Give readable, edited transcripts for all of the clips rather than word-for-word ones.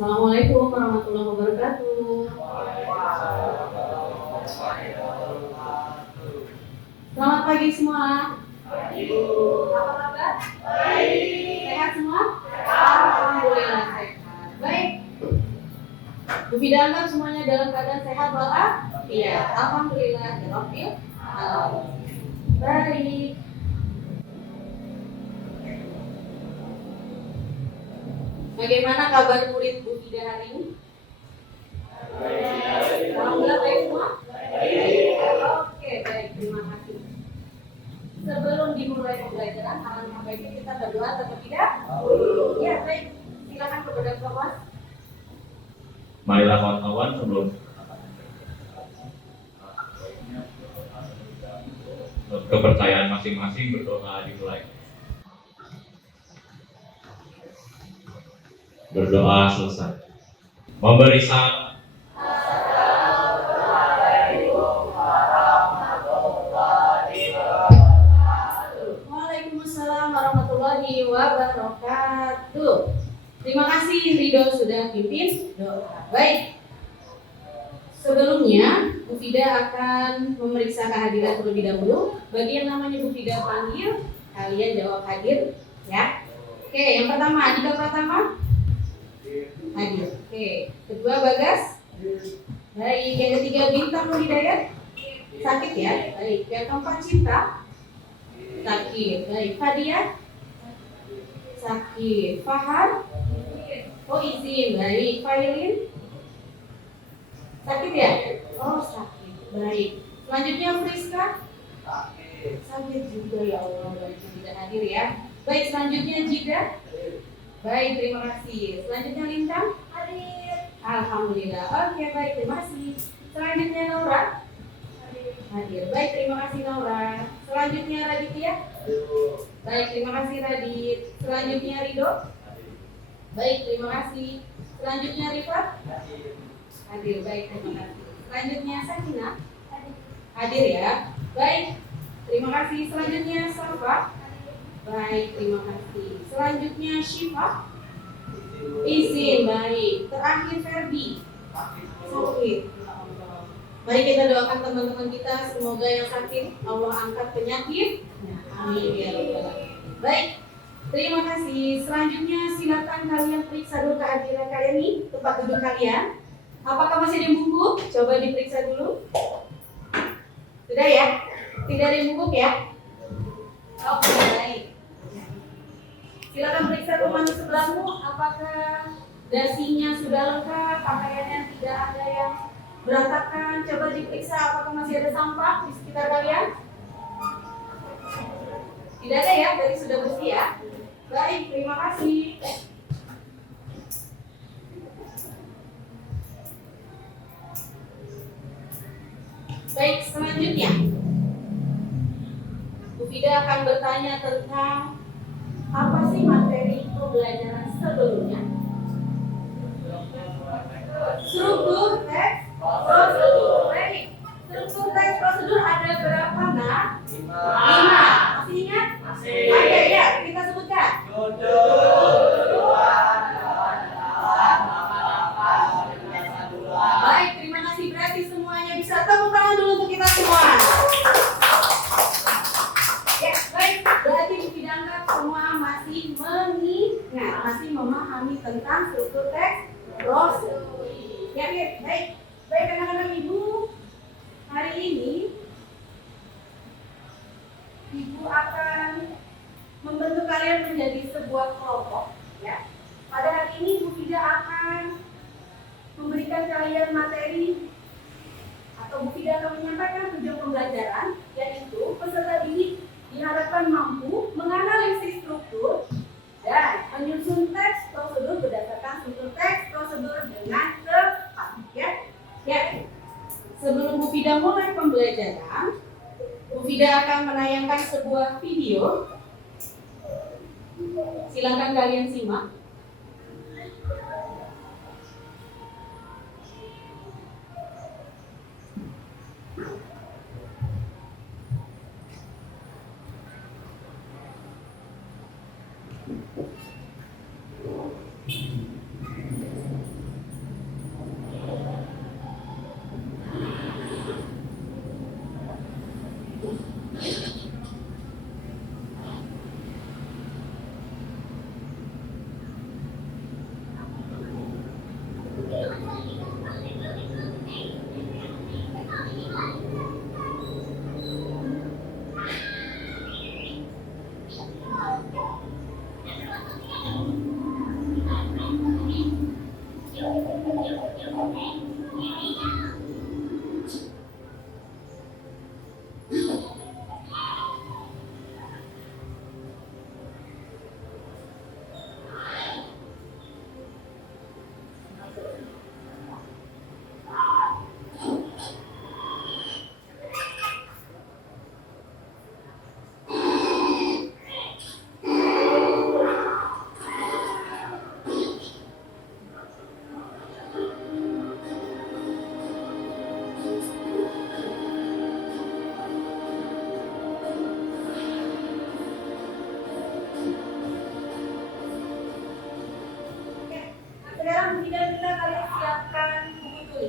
Assalamualaikum warahmatullahi wabarakatuh. Selamat pagi semua. Apa kabar? Sehat semua? Alhamdulillah sehat. Baik. Bu Fida anggap semuanya dalam keadaan sehat walafiat? Iya. Alhamdulillah ya Rabbil alamin. Baik. Bagaimana kabar murid Bu Fida hari ini? Alhamdulillah baik semua? Oke, baik, terima kasih. Sebelum dimulai pembelajaran, alangkah baiknya kita berdoa atau tidak? Ya, baik. Silakan kepada kawan. Marilah kawan-kawan sebelum kepercayaan masing-masing berdoa dimulai. Berdoa selesai. Memberi salam. Waalaikumsalam warahmatullahi wabarakatuh. Terima kasih Ridho sudah pimpin doa. Baik. Sebelumnya Bu Fida akan memeriksa kehadiran terlebih dahulu. Bagi yang namanya Bu Fida panggil, kalian jawab hadir ya. Oke, yang pertama Adika Pratama. Hadir. Oke, kedua Bagas. Baik, yang ketiga Bintang Hidayat. Sakit ya. Baik, yang keempat Cinta. Sakit. Baik, Fadia. Sakit. Fahar. Oh izin. Baik, Failin. Sakit ya? Oh sakit. Baik. Selanjutnya Friska. Sakit juga ya Allah. Baik, tidak hadir ya. Baik, selanjutnya Jida. Baik, terima kasih. Selanjutnya Lintang. Hadir. Alhamdulillah. Oke, baik, terima kasih. Selanjutnya Naura. Hadir. Baik, terima kasih Naura. Selanjutnya Raditya. Baik, terima kasih Radit. Selanjutnya Ridho. Baik, terima kasih. Selanjutnya Rifat. Hadir. Baik, terima kasih. Selanjutnya Sakina. Hadir ya. Baik, terima kasih. Selanjutnya Safa. Baik, terima kasih. Selanjutnya Syifa. Izin, baik. Terakhir Ferdi. Sakit. Mari kita doakan teman-teman kita, semoga yang sakit Allah angkat penyakit. Amin ya rabbal alamin. Baik, terima kasih. Selanjutnya silakan kalian periksa dulu kehadiran kalian nih, tempat duduk kalian. Apakah masih ada yang bungkuk? Coba diperiksa dulu. Sudah ya? Tidak ada yang bungkuk ya? Oke, baik. Silakan periksa teman sebelahmu, apakah dasinya sudah lengkap, pakaiannya tidak ada yang berantakan. Coba diperiksa apakah masih ada sampah di sekitar kalian. Tidak ada ya, tadi sudah bersih ya. Baik, terima kasih. Baik, selanjutnya Bu Fida akan bertanya tentang apa sih materi pembelajaran sebelumnya? Struktur teks prosedur. Baik. Struktur teks prosedur ada berapa nak? 5. Masih ingat? Masih. Ada ya, kita sebutkan. Baik, terima kasih. Berarti semuanya bisa tepuk tangan dulu untuk kita semua. Ya, baik. Berarti dianggap semua masih mengingat, masih memahami tentang struktur teks prosedur. Ya, baik. Baik anak-anak Ibu, hari ini Ibu akan membentuk kalian menjadi sebuah kelompok. Ya. Pada hari ini Bu Fida akan memberikan kalian materi atau Bu Fida akan menyampaikan tujuan pembelajaran, yaitu peserta didik diharapkan mampu menganalisis struktur dan menyusun teks prosedur berdasarkan struktur teks prosedur dengan tepat. Ya. Sebelum Bu Fida mulai pembelajaran, Bu Fida akan menayangkan sebuah video. Silakan kalian simak.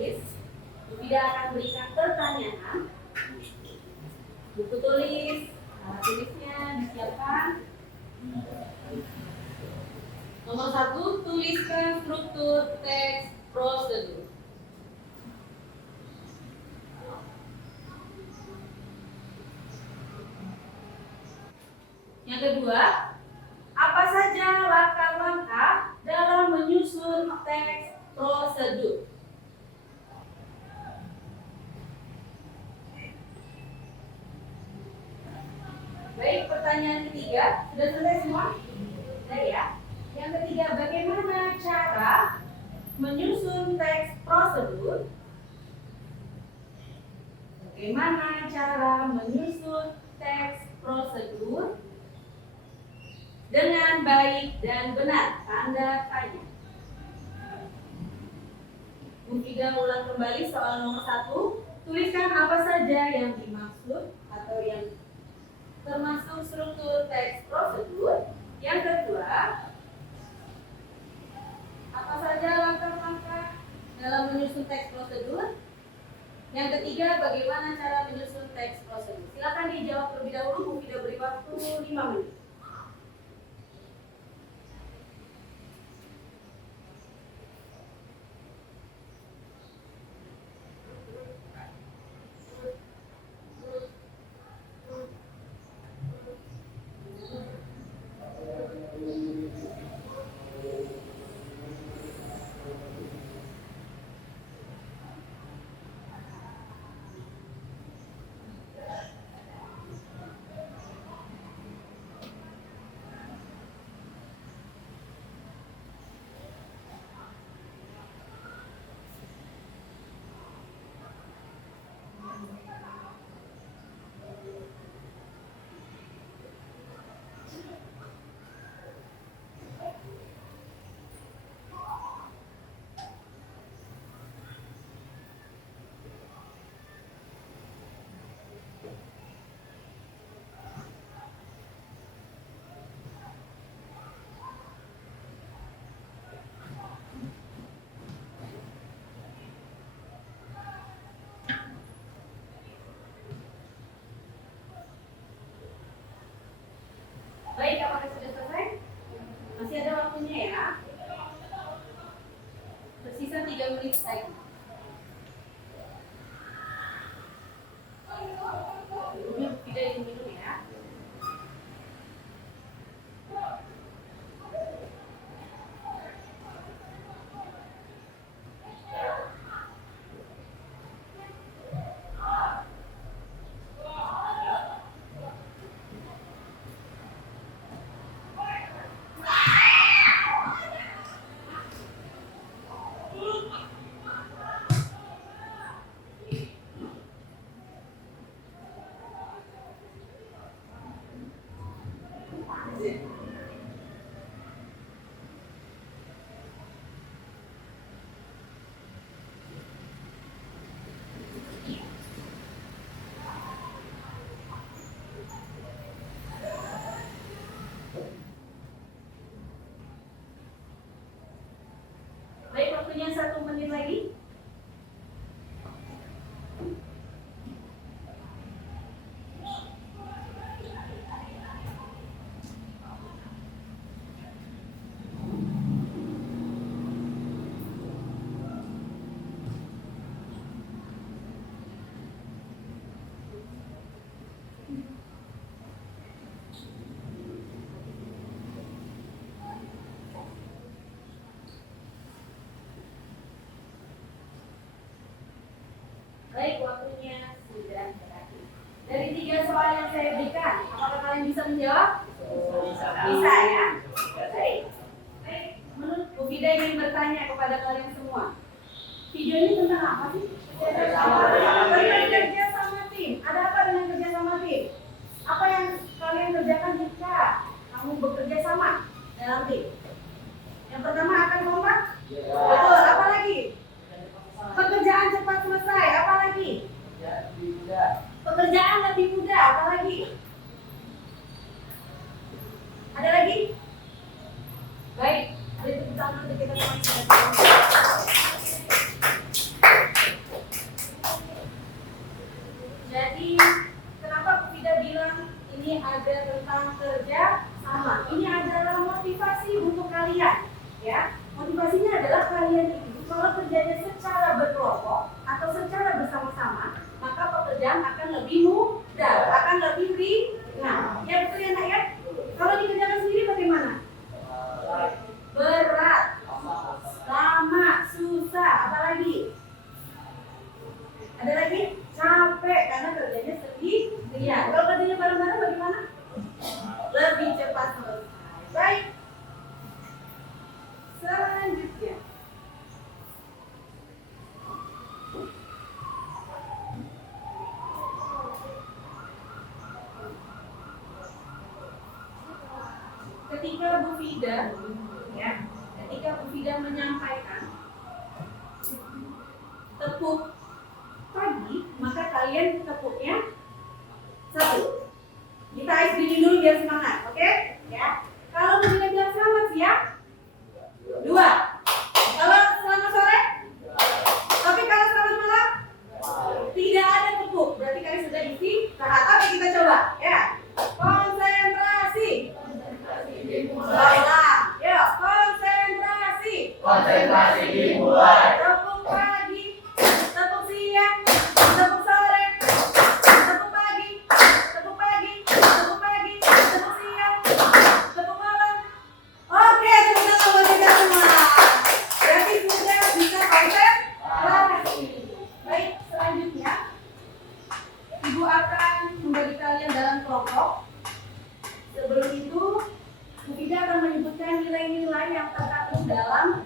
tulis. Bunda akan berikan pertanyaan. Buku tulis, alat tulisnya disiapkan. Nomor 1, tuliskan struktur teks prosedur. Yang kedua, apa saja langkah-langkah dalam menyusun teks prosedur? Baik, pertanyaan ketiga, sudah selesai semua? Sudah ya. Yang ketiga, bagaimana cara menyusun teks prosedur? Bagaimana cara menyusun teks prosedur dengan baik dan benar? Tanda tanya. Kita ulang kembali soal nomor 1. Tuliskan apa saja yang dimaksud atau yang termasuk struktur teks prosedur. Yang kedua, apa saja langkah-langkah dalam menyusun teks prosedur? Yang ketiga, bagaimana cara menyusun teks prosedur? Silakan dijawab terlebih dahulu. Bu Fida beri waktu 5 menit. Baik, apakah sudah selesai? Masih ada waktunya ya. Tersisa 3 menit lagi. Tidak minum ya. Baik, waktunya 1 menit lagi. Baik, waktunya sudah berakhir. Dari 3 soal yang saya berikan, apakah kalian bisa menjawab? Bisa ya? Baik. Baik, menurut Bu Fida ingin bertanya kepada kalian semua. Video ini tentang apa sih? Tentang kerja sama tim. Ada apa dengan kerja sama tim? Apa yang kalian kerjakan jika kamu bekerja sama dalam tim? Yang pertama akan kompak? Betul, apa lagi? Pekerjaan cepat selesai, apa lagi? Pekerjaan lebih mudah, apa lagi? Ada lagi? Baik, beri tepuk tangan untuk kita semua. Fida, ya, ketika Bu Fida menyampaikan tepuk pagi, maka kalian tepuknya satu. Kita ice dingin dulu biar semangat, oke? Ya. Kalau Bu Fida bilang selamat siang, dua. Kalau selamat sore, tapi kalau selamat malam, tidak ada tepuk. Berarti kalian sudah istirahat. Oke, kita coba, ya. Konsentrasi. Ulang. Yuk, konsentrasi. Konsentrasi dimulai. Tepuk pagi, tepuk siang, tepuk sore, tepuk pagi, tepuk pagi, tepuk pagi, tepuk siang, tepuk malam. Oke, tepuk tangan buat kita semua. Berarti sudah bisa konsentrasi. Baik, selanjutnya Ibu akan membagi kalian dalam kelompok. Sebelum itu, Bu Fida akan menyebutkan nilai-nilai yang terkandung dalam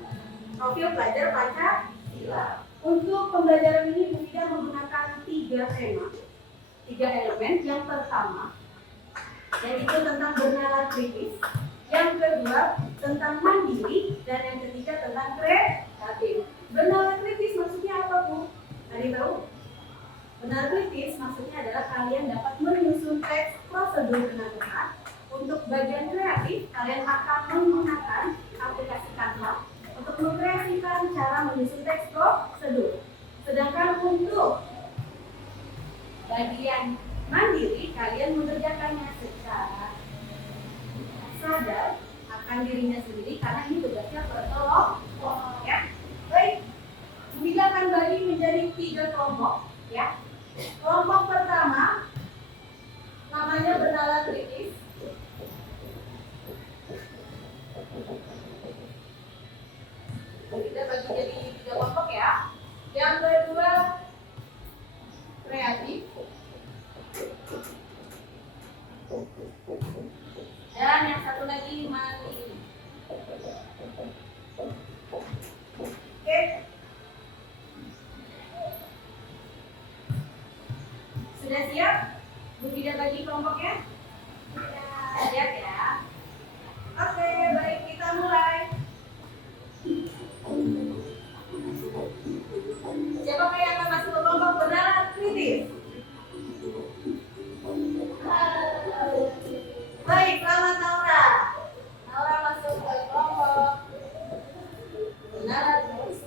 profil pelajar Pancasila. Untuk pembelajaran ini Bu Fida menggunakan 3 tema, 3 elemen. Yang pertama, yaitu tentang bernalar kritis. Yang kedua, tentang mandiri. Dan yang ketiga, tentang kreatif. Bernalar kritis maksudnya apa, Bu? Ada yang tahu? Bernalar kritis maksudnya adalah kalian dapat menyusun teks prosedur dengan tepat. Untuk bagian kreatif, kalian akan menggunakan aplikasi Canva untuk mengkreasikan cara menyusun teks prosedur. Sedangkan untuk bagian mandiri, kalian mengerjakannya secara sadar akan dirinya sendiri karena ini tugasnya per kelompok, ya. Baik, kita akan bagi menjadi 3 kelompok, ya. Kelompok pertama namanya bernalar kritis. Kita bagi jadi 3 kelompok, ya. Yang kedua kreatif. Dan yang satu lagi mandiri. Oke. Sudah siap? Bu Fida bagi kelompoknya? Siap, ya. Oke, baik, kita mulai. Siapa yang akan masuk ke kelompok bernalar kritis? Baik, selamat Naura. Naura masuk ke kelompok bernalar kritis.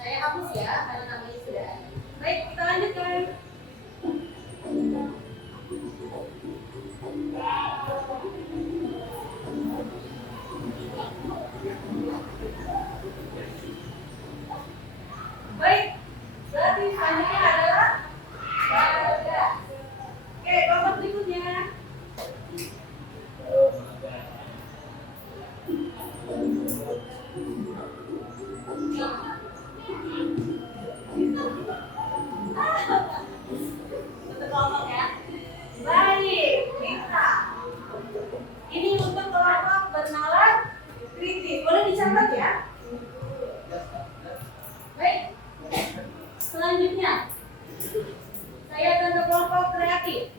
Saya hapus ya, karena namanya sudah ada. Baik, kita lanjutkan. Baik, berarti selanjutnya adalah Bagas. Oke, kelompok berikutnya. Untuk kelompok, ya. Baik, kita. Ini untuk kelompok bernalar kritis. Boleh dicatat, ya. Baik. Selanjutnya, saya akan ke kelompok kreatif.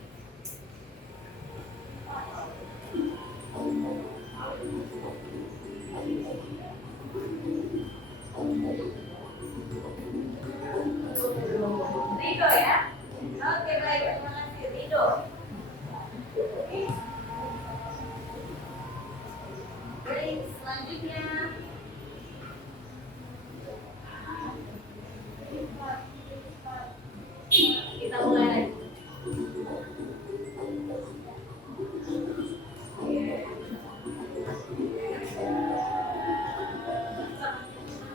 Rido, ya. Oke, baik, terima kasih Rido. Baik, selanjutnya kita mulai.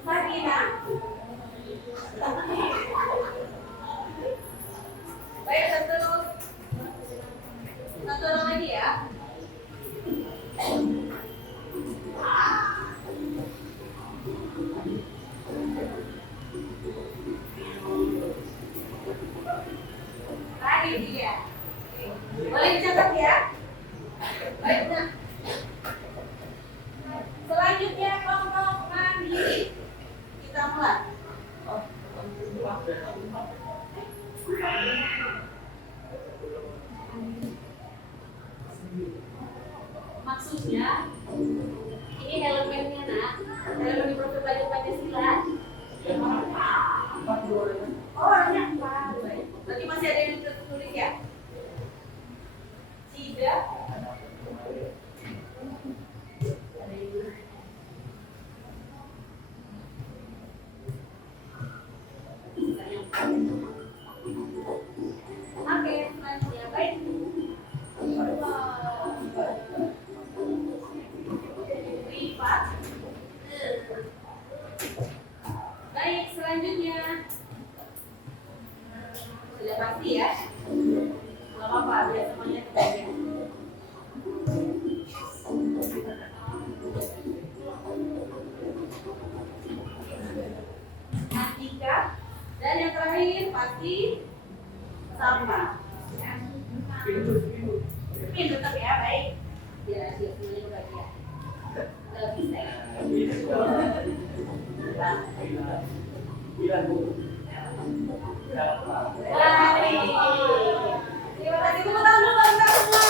Sakina. Baik, satu orang lagi, ya. Tadi dia. Boleh dicatat, ya. Baik, nah. Selanjutnya kelompok mandiri. Kita mulai. Maksudnya Dan yang terakhir pasti sama. Pin tetap ya, baik. Ya, siap semuanya bahagia. Bisa ya. Terima kasih, tepuk tangan dulu buat kita semua.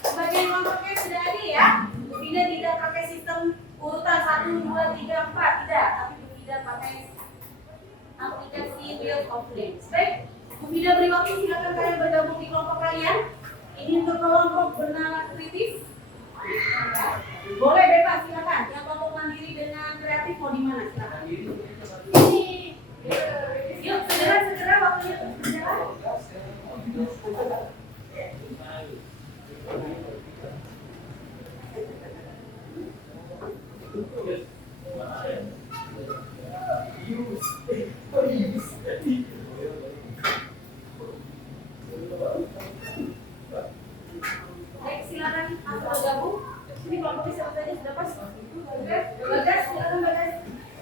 Sebagian kelompoknya sudah ada ya. Tidak pakai sistem urutan 1, 2, 3, 4, tidak, tapi tidak pakai aplikasi Wheel of Names. Baik, tidak beri waktu, silakan kalian bergabung di kelompok kalian. Ini untuk kelompok bernalar kritis. Boleh bebas, silakan. Yang kelompok mandiri dengan kreatif mau di mana? Silakan. Yuk, segera waktunya berjalan. Baik, silakan bergabung. Ini kelompok siapa saja sudah pas? Bagas, silakan Bagas.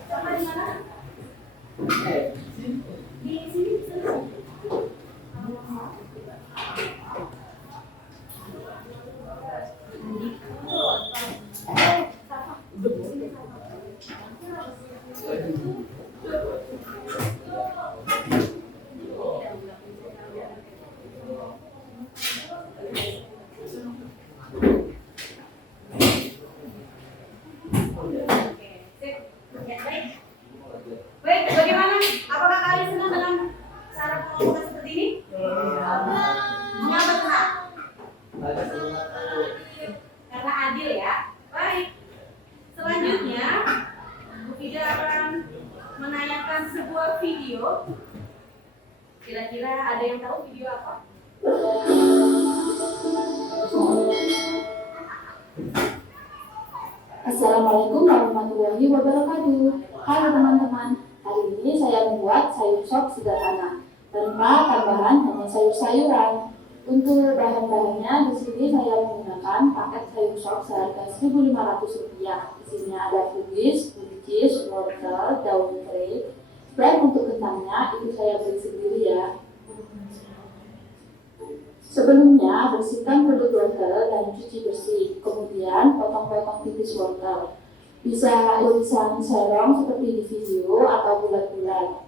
Sama di mana? Di sini. Baik, bagaimana? Apakah kalian senang dengan cara pengelompokan seperti ini? Mengapa senang? Karena adil ya. Baik. Selanjutnya, Bu Fida akan menayangkan sebuah video. Kira-kira ada yang tahu video apa? Assalamualaikum warahmatullahi wabarakatuh. Halo teman-teman, hari ini saya membuat sayur sop sederhana tanpa tambahan hanya sayur-sayuran. Untuk bahan-bahannya di sini saya menggunakan paket sayur sop seharga Rp1.500. Isinya ada kubis, buncis, wortel, daun serai. Dan untuk kentangnya itu saya beli sendiri ya. Sebelumnya bersihkan kulit wortel dan cuci bersih. Kemudian potong-potong tipis wortel. Bisa irisan serong seperti di video atau bulat-bulat.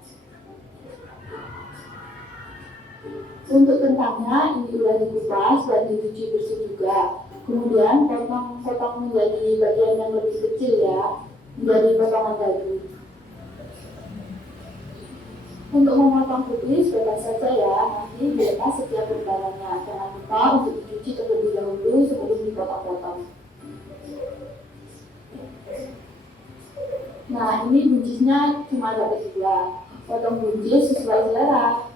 Untuk kentangnya ini sudah dikupas dan dicuci bersih juga. Kemudian potong-potong menjadi bagian yang lebih kecil ya, menjadi potongan daging. Untuk memotong kubis bebas saja ya, nanti dilepas setiap lembarannya. Jangan lupa untuk dicuci terlebih dahulu sebelum dipotong-potong. Nah, ini buncisnya cuma dapat 2. Potong buncis sesuai selera.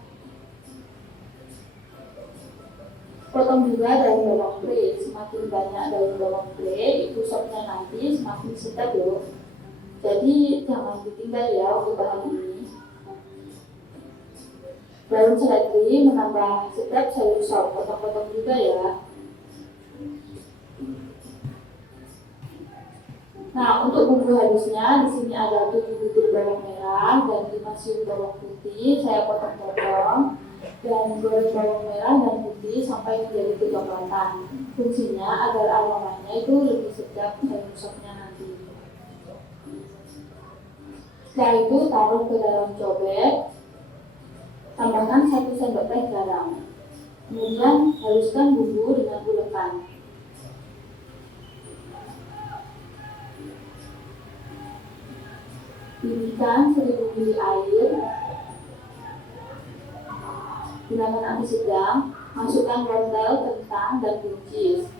Potong juga daun bawang pre. Semakin banyak daun bawang pre, itu sopnya nanti semakin sedap loh. Jadi jangan ditinggal ya untuk bahan ini. Daun seledri menambah sedap sayur sop, potong-potong juga ya. Nah, untuk bumbu halusnya di sini ada 7 butir bawang merah dan 5 siung bawang putih. Saya potong-potong dan goreng bawang merah dan putih sampai menjadi kecoklatan. Fungsinya agar aromanya itu lebih sedap sayur sopnya nanti. Setelah itu taruh ke dalam cobek. Tambahkan 1 sendok teh garam. Kemudian haluskan bumbu dengan ulekan. Didihkan 1000 ml air. Gunakan api sedang. Masukkan wortel, kentang, dan buncis.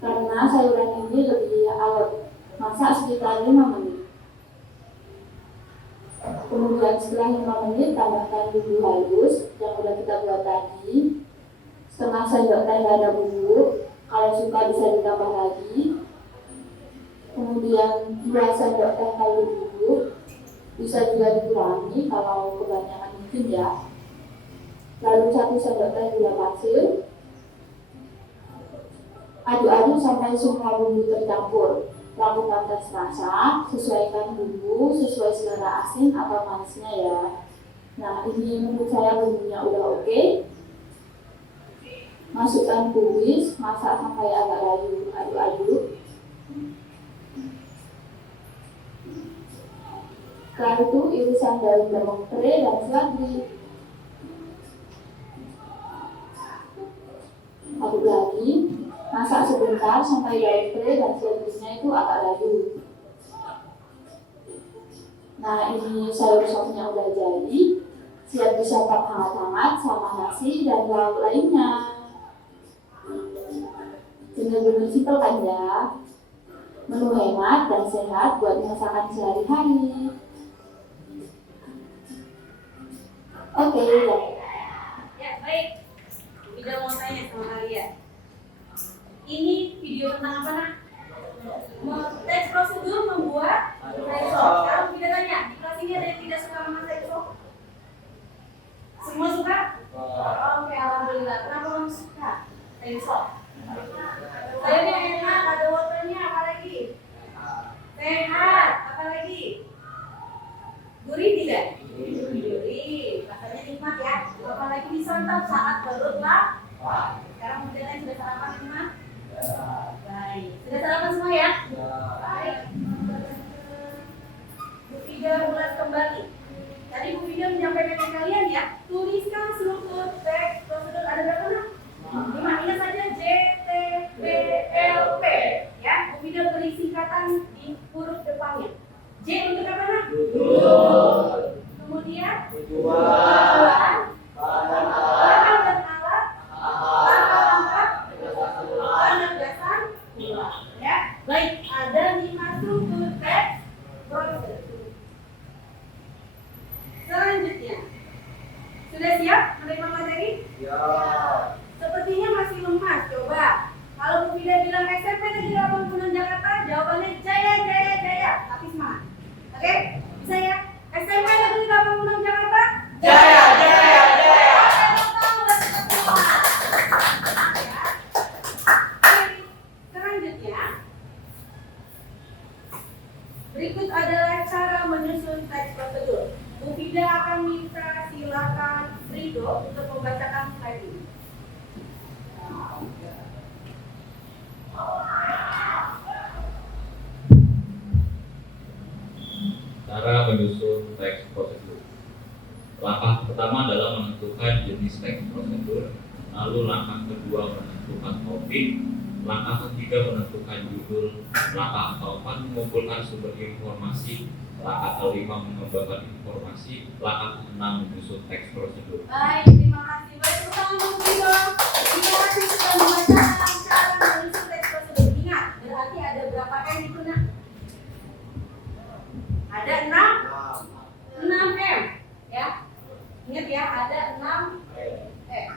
Karena sayuran ini lebih alot, masak sekitar 5 menit. Kemudian setelah 5 menit tambahkan bumbu halus yang sudah kita buat tadi. Setengah sendok teh lada bumbu, kalau suka bisa ditambah lagi. Kemudian 2 sendok teh kaldu bubuk, bisa juga dikurangi kalau kebanyakan mungkin ya. Lalu 1 sendok teh gula pasir. Aduk-aduk sampai semua bumbu tercampur. Lakukan tes rasa, sesuaikan bumbu sesuai selera asin atau manisnya ya. Nah, ini menurut saya bumbunya udah oke. Masukkan kubis, masak sampai agak layu, aduk-aduk. Setelah itu irisan daun bawang putih dan seledri. Aduk lagi, masak sebentar sampai daun putih dan seledrinya itu agak layu. Nah, ini sayur sopnya udah jadi, siap disantap hangat-hangat sama nasi dan lauk lainnya. Benar-benar simpel kan ya? Menu hemat dan sehat buat masakan sehari-hari. Oke, ya. Ya, baik. Tidak mau tanya sama kalian. Ini video tentang apa, nak? Tes prosedur membuat sayur sop. Sekarang tidak tanya, di kelas ini ada yang tidak suka sama sayur sop? Semua suka? Oke, alhamdulillah. Kenapa kamu suka sayur sop? Sayurnya enak, ada wortelnya, apa lagi? Sehat, apa lagi? Gurih tidak? Gurih, rasanya nikmat ya. Apalagi disantap saat perut lapar. Sekarang modelnya sudah sarapan semua? Baik, sudah sarapan semua ya? Baik. Bu Fida ulas kembali. Tadi Bu Fida menyampaikan ke kalian ya, tuliskan seluruh teks prosedur. Ada berapa nak? 5. Ingat saja JTBLP ya. Bu Fida beri singkatan di huruf depannya. J untuk apa nak? Kemudian tujuan, barang dan alat, langkah-langkah, penegasan, ya. Baik, ada 5 struktur teks prosedur. Selanjutnya, sudah siap menerima materi? Ya. Sepertinya masih lemas. Coba, kalau Bu Fida bilang SMP Negeri 86 Jakarta, jawabannya Jaya, Jaya, Jaya. Tapi semangat. Oke, bisa ya? SMP Negeri 86 Jakarta? Jaya, jaya, jaya. Selanjutnya, berikut adalah cara menyusun teks prosedur. Bu Fida akan minta silakan Rido untuk membacakan slide ini. Cara menyusun teks prosedur. Langkah pertama adalah menentukan jenis teks prosedur, lalu langkah kedua menentukan topik, langkah ketiga menentukan judul, langkah keempat mengumpulkan sumber informasi, langkah kelima mengembangkan informasi, langkah keenam menyusun teks prosedur. Baik, terima kasih. Baik, pertama Bu Fida. Terima kasih sudah membacakan cara menyusun teks prosedur. Ingat, berarti ada berapa M itu nak? Ada 6 M ya. Ingat ya, ada 6 M.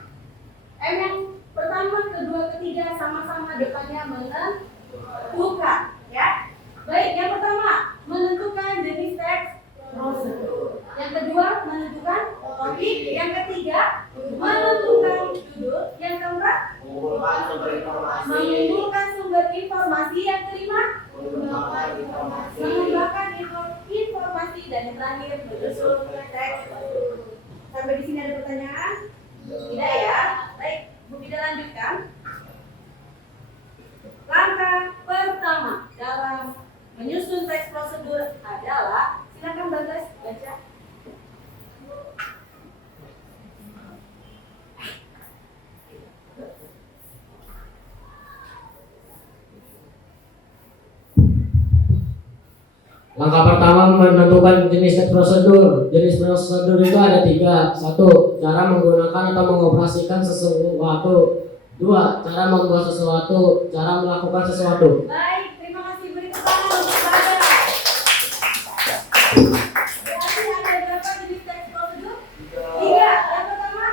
M yang pertama, kedua, ketiga sama-sama depannya menentukan ya. Baik, yang pertama menentukan jenis teks prosedur. Yang kedua menentukan topik. Yang ketiga menentukan judul. Yang keempat Mengumpulkan sumber informasi. mengumpulkan sumber informasi. Yang kelima Mengembangkan informasi. mengembangkan informasi. Dan yang terakhir menyusun teks prosedur. Sampai di sini ada pertanyaan? Tidak ya? Baik, Bu Fida lanjutkan. Langkah pertama dalam menyusun teks prosedur adalah, silakan Bagas baca. Langkah pertama menentukan jenis teks prosedur. Jenis prosedur itu ada 3. 1. Cara menggunakan atau mengoperasikan sesuatu. 2. Cara membuat sesuatu. Cara melakukan sesuatu. Baik, terima kasih. Beri tepuk tangan untuk Bagas. Berarti ada berapa jenis teks prosedur? 3. Yang pertama,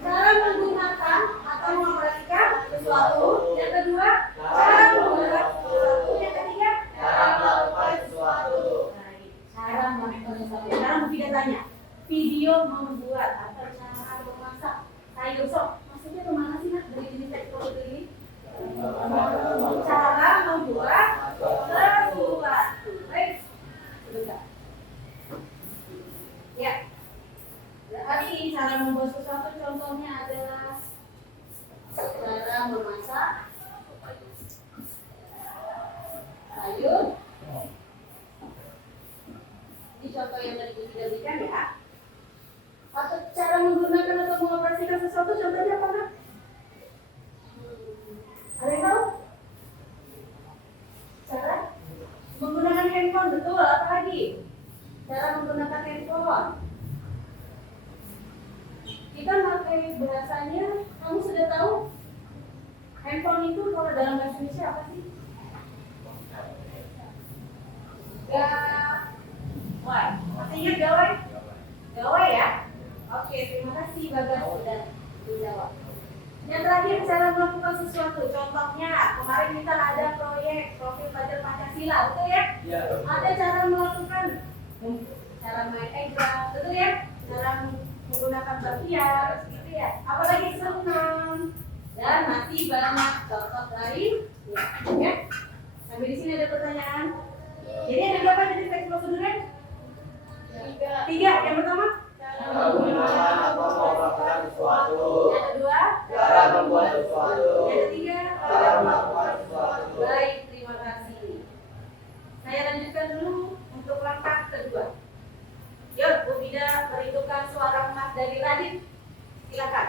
cara menggunakan atau mengoperasikan sesuatu. Yang kedua, cara membuat sesuatu. Yang ketiga, Cara melakukan sesuatu. baik, cara melakukan sesuatu. Sekarang Bu Fida tanya, video membuat atau cara memasak sayur sop, maksudnya kemana sih nak dari jenis teks prosedur ini? Cara membuat contoh yang tadi kita berikan ya. Atau cara menggunakan atau mengoperasikan sesuatu contohnya apa Kak? Ada yang tahu? Cara menggunakan handphone, betul. Apa lagi? Cara menggunakan handphone. Kita pakai bahasanya, kamu sudah tahu? Handphone itu kalau dalam bahasa Indonesia apa sih? Gawai. Masih ingat gawai? Gawai ya? Oke, terima kasih Bagas sudah dijawab. Yang terakhir, cara melakukan sesuatu. Contohnya, kemarin kita ada proyek profil pelajar Pancasila, betul ya? Ya. Ada cara melakukan, cara main egrang, betul ya? Cara menggunakan bakiar, gitu ya. Apalagi senang. Dan masih banyak contoh lain. Ya. Sampai di sini ada pertanyaan. Jadi ada berapa jenis teks prosedurnya? Tiga. Yang pertama? Cara menggunakan atau melakukan sesuatu. Yang kedua? Cara membuat sesuatu. Yang ketiga? Cara melakukan sesuatu. Baik, terima kasih. Saya lanjutkan dulu untuk langkah kedua. Yuk, Bu Bida perhitungkan suara emas dari Radit. Silakan.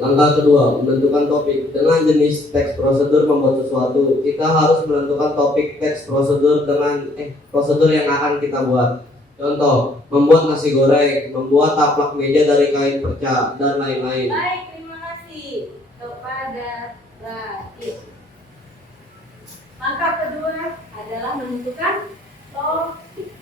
Langkah kedua, menentukan topik. Dengan jenis teks prosedur membuat sesuatu, kita harus menentukan topik teks prosedur dengan prosedur yang akan kita buat. Contoh, membuat nasi goreng, membuat taplak meja dari kain perca, dan lain-lain. Baik, terima kasih kepada Radit. Langkah kedua adalah menentukan topik.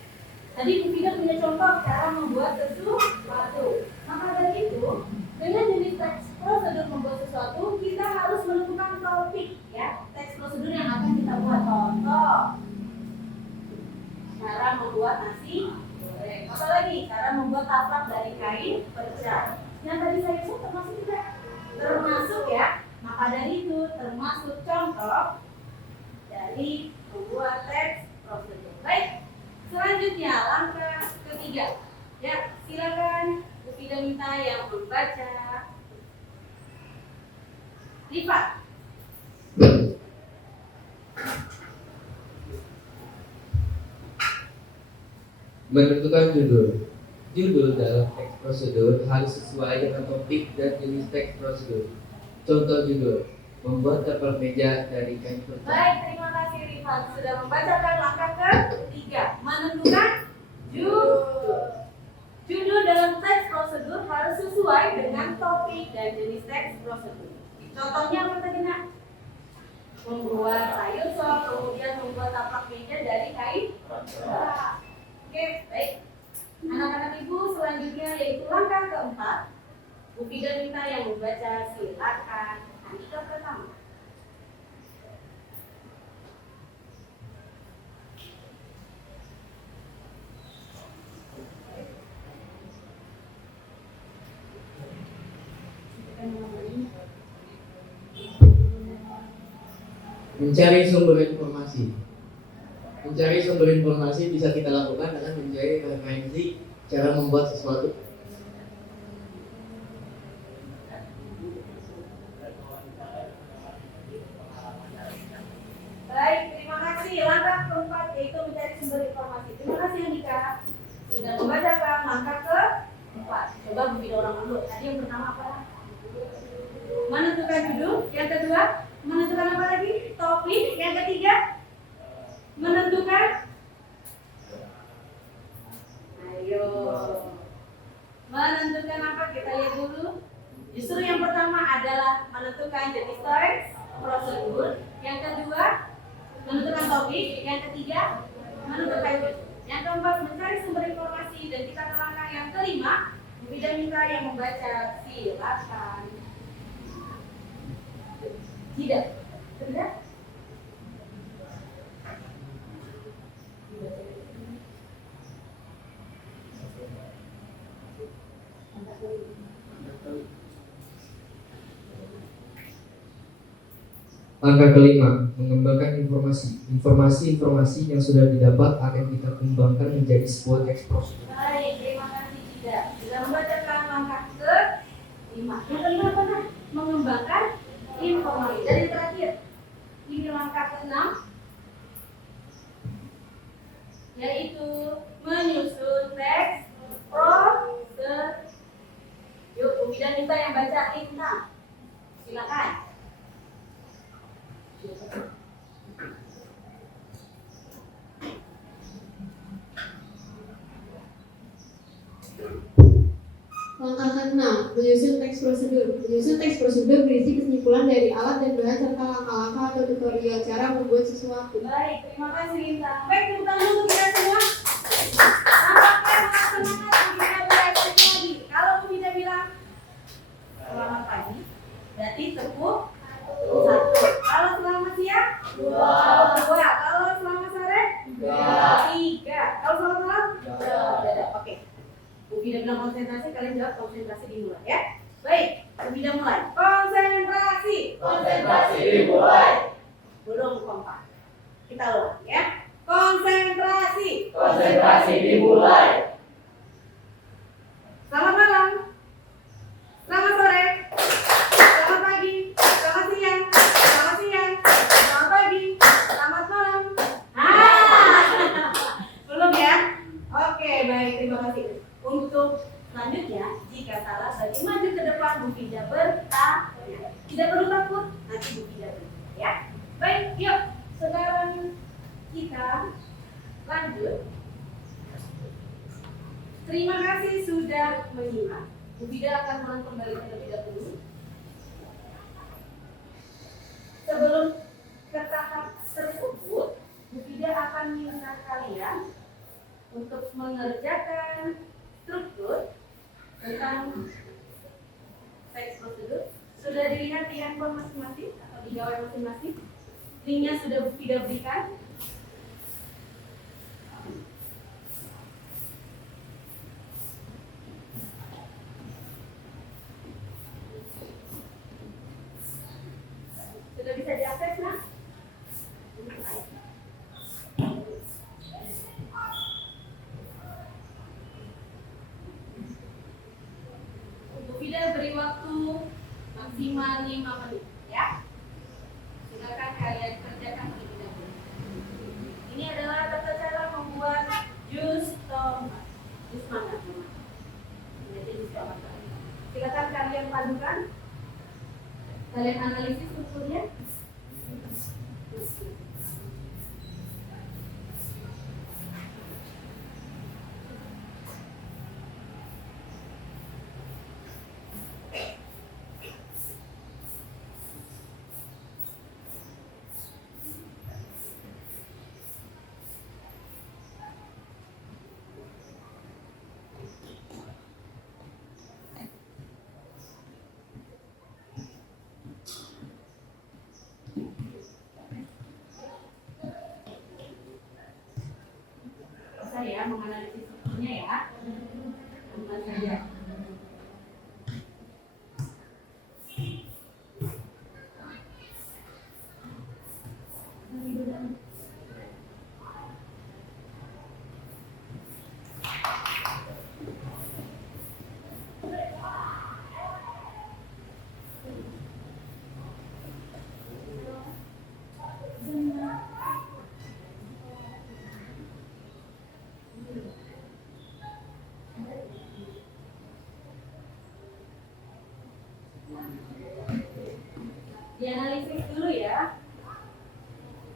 Tadi Bu Bida punya contoh cara membuat sesuatu. Maka dari itu, dengan jenis teks prosedur membuat sesuatu, kita harus menentukan topik, ya, teks prosedur yang akan kita buat. Contoh, cara membuat nasi goreng. Apa lagi? Cara membuat taplak dari kain perca. Yang tadi saya sebut termasuk juga, termasuk ya. Maka dari itu termasuk contoh dari membuat teks prosedur. Baik, selanjutnya langkah ketiga. Ya, silakan Bu Fida minta yang membaca. Lipat. Menentukan judul. Judul dalam teks prosedur harus sesuai dengan topik dan jenis teks prosedur. Contoh judul, membuat taplak meja dari kain perca. Baik, terima kasih Rifan sudah membacakan langkah ketiga. Menentukan judul. Judul dalam teks prosedur harus sesuai dengan topik dan jenis teks prosedur. Contohnya apa tadi Nak? Membuat sayur sop, kemudian membuat taplak meja dari kain perca. Oke, baik. Anak-anak ibu selanjutnya yaitu langkah keempat. Bu Fida minta yang membaca, silakan. Andika pertama. Mencari sumber informasi. Mencari sumber informasi bisa kita lakukan dengan mencari referensi cara membuat sesuatu. Baik, terima kasih. Langkah keempat yaitu mencari sumber informasi. Terima kasih Andika sudah membacakan langkah keempat. Coba Bu Fida orang dulu. Tadi yang pertama apa? Menentukan judul. Yang kedua, menentukan apa lagi? Topik. Yang ketiga, menentukan. Ayo. Menentukan apa? Kita lihat dulu. Justru yang pertama adalah menentukan jenis teks prosedur. Yang kedua, menentukan topik. Yang ketiga, menentukan judul. Yang keempat, mencari sumber informasi. Dan kita ke langkah yang kelima. Tidak minta yang membaca. Silakan. Tidak. Tidak. Langkah kelima, mengembangkan informasi. Informasi yang sudah didapat akan kita kembangkan menjadi sebuah teks prosedur. Baik, terima kasih Tidak. Sudah membacakan langkah ke-5. Yang kelima apa? Mengembangkan informasi. Dan yang terakhir, ini langkah ke-6. menyusun teks prosedur. Yuk, Bu Vida minta yang bacain, nah. Silakan. Langkah ke-6, menyusun teks prosedur. Menyusun teks prosedur berisi kesimpulan dari alat dan bahan serta langkah-langkah atau tutorial cara membuat sesuatu. Baik, terima kasih Lintang. Baik, tepuk tangan untuk kita semua. Nampaknya sangat semangat Bu Vida belajar lagi. Kalau Bu Vida bilang selamat pagi, berarti tepuk 1. Kalau selamat siang, 2. Kalau selamat sore, 3. Kalau selamat malam, 2. Oke. Bu Vida bilang konsentrasi, kalian jawab konsentrasi dimulai ya. Baik, Bu Vida mulai. Konsentrasi. Konsentrasi dimulai. Belum kompak. Kita ulang ya. Konsentrasi. Konsentrasi dimulai. Selamat malam. Selamat sore. Selamat pagi. Selamat siang. Selamat siang. Selamat pagi. Selamat malam. Belum ya? Oke, baik, terima kasih. Untuk selanjutnya, jika salah bagi maju ke depan, Bu Vida bertanya. Tidak perlu takut, nanti Bu Vida bertanya ya. Baik, yuk. Sekarang kita lanjut. Terima kasih sudah menyimak. Bu Vida akan ulang kembali terlebih dahulu. Sebelum ke tahap tersebut, Bu Vida akan minta kalian untuk mengerjakan struktur tentang teks prosedur. Sudah dilihat di handphone masing-masing atau di gawai masing-masing? Linknya sudah Bu Vida berikan. Sudah bisa diakses, nah? Bu Vida beri waktu maksimal 5 menit ya. Silakan kalian kerjakan terlebih dahulu. Ini adalah tata cara membuat jus tomat. Jus mangga. Ini jus tomat. Silakan kalian padukan. Kalian analisis strukturnya. Ya, menganalisis strukturnya ya. Aman saja. Dianalisis dulu ya.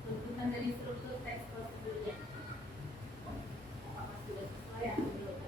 Bentukan dari struktur teks prosedurnya. Apakah sudah sesuai atau belum?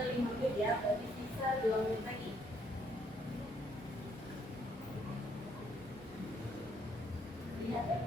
udah 5 menit ya, berarti sisa 2 menit lagi. Lihat ya.